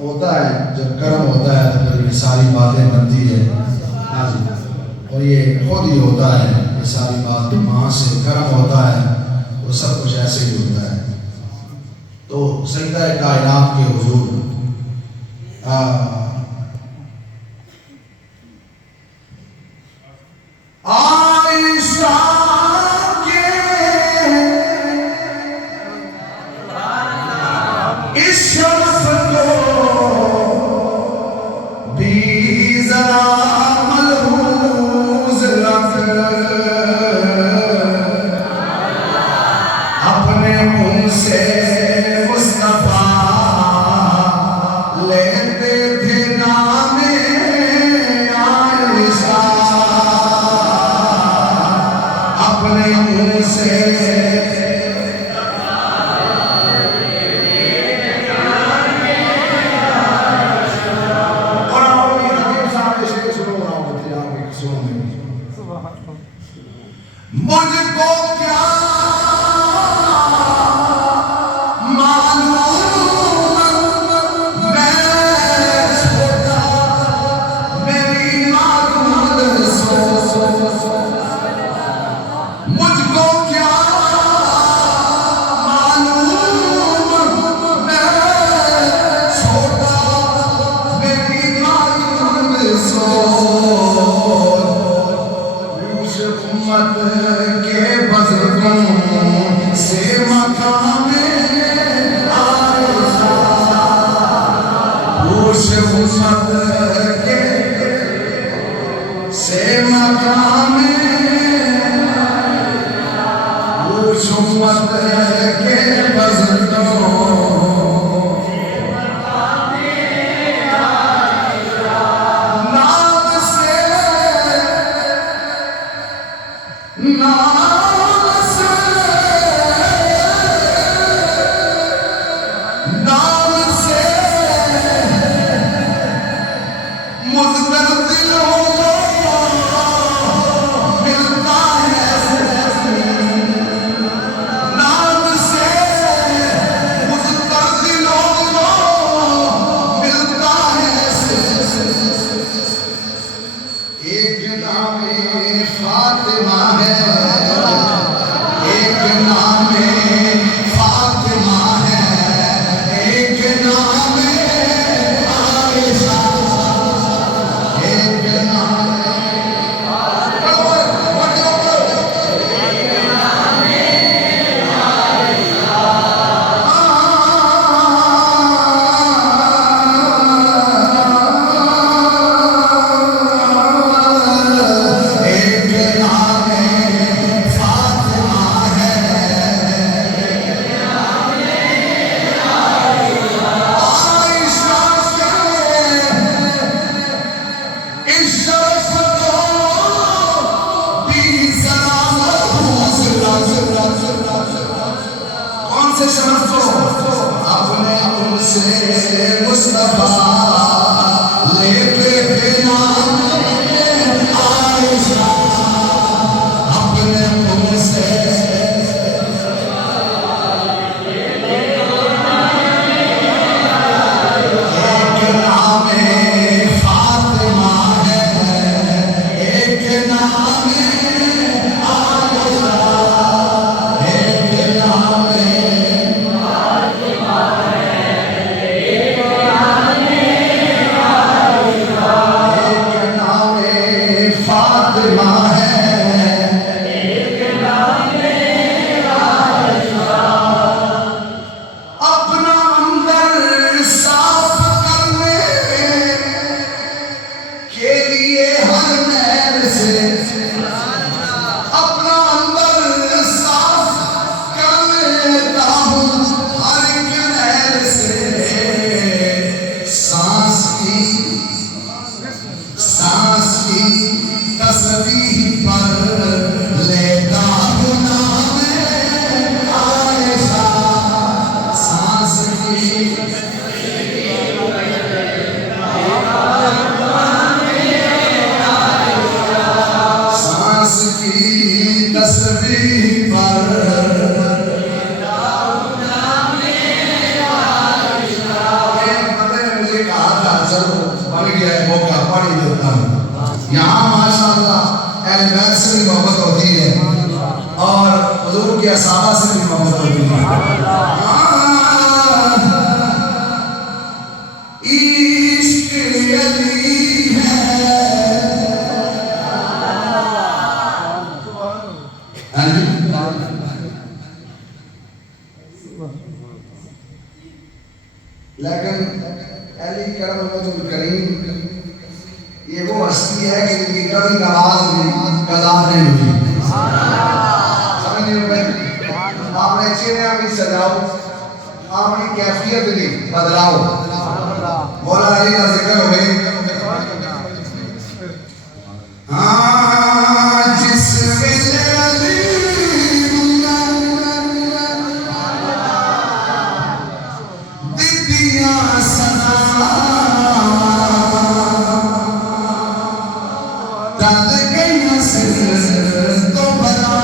होता है, जब कर्म होता है तो फिर ये सारी बातें बनती है। हाँ जी, और ये खुद ही होता है, ये सारी बात वहाँ से कर्म होता है तो सब कुछ ऐसे ही होता है। तो सजदा कायनात के हुजूर आइशा के इस शर्फ को भी जरा मलहूज रख, अपने मुंह से मुस्तफा लेते थे नामे आइशा, अपने मुंह से मुझको क्या मालूम, मैं छोटा मेरी मालूम सो, मुझको क्या मालूम, मैं छोटा मेरी मालूम सो, उम्मत के बुजुर्गों से मकामे आइशा, उस उम्मत के से मकामे, उस उम्मत के बुजुर्गों नाम से नाम से मुस्तक़बिल हो मिल गया है मौका पढ़ ही देता हूँ। यहाँ माशाअल्लाह अहले बैत से भी मोहब्बत होती है और हुजूर के असहाबा से भी मोहब्बत होती है। इश्क अली है। लेकिन अली करम करीम ये वो हस्ती है कि इनकी कभी नमाज में कज़ा नहीं हुई। समझ नहीं हुई? आपने चेहरे भी सजाओ, आपकी कैफियत भी बदलाओ। मौला अली का जिक्र हो गई। हाँ जिस वेले अली दितिया सना तद गई सिर तो बना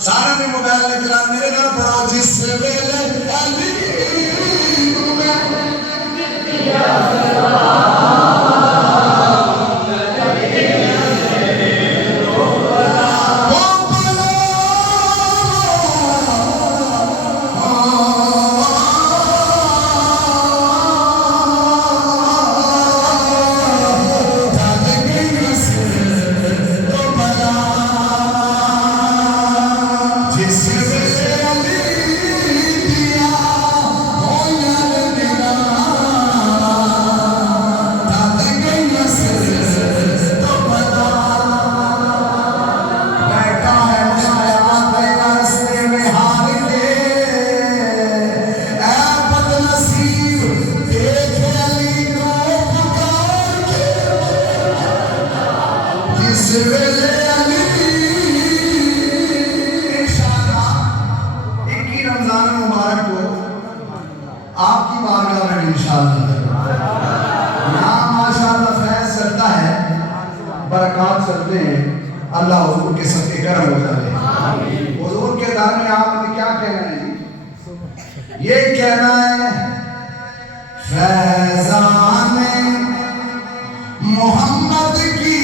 सारा भी मोबाइल लेकर आ मेरे घर पढ़ो जिस वेले अली आपकी बारगाह में इंशाअल्लाह यहाँ माशाअल्लाह फैज़ चलता है, बरक़ात चलते हैं। अल्लाह हुजूर के सदक़े करम हो जाए। हुजूर के दाने आपने क्या कहना है? ये कहना है फैज़ाने मोहम्मद की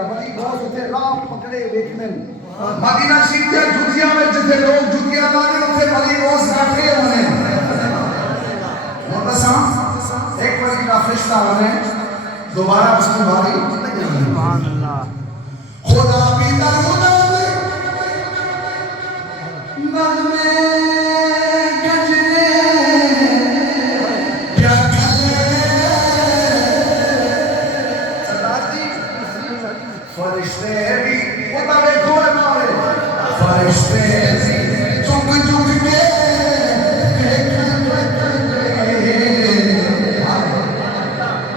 जाएगा बड़ी बहुत उसे राम पकड़े देखने मदीना शरीफ के जुतियां में जिथे लोग जुतियां लाने उथे बड़ी रोज बैठे होने मुतसा एक बड़ी का फरिश्ता होने दोबारा उसकी बारी सुभान अल्लाह खुदा भी दरूद नगमे गजरे क्या खले सरदार जी फरिश्ते भी खुदा देखो हमारे फरिश्ते भी चुप चुप के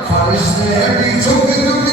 फरिश्ते भी चुप चुप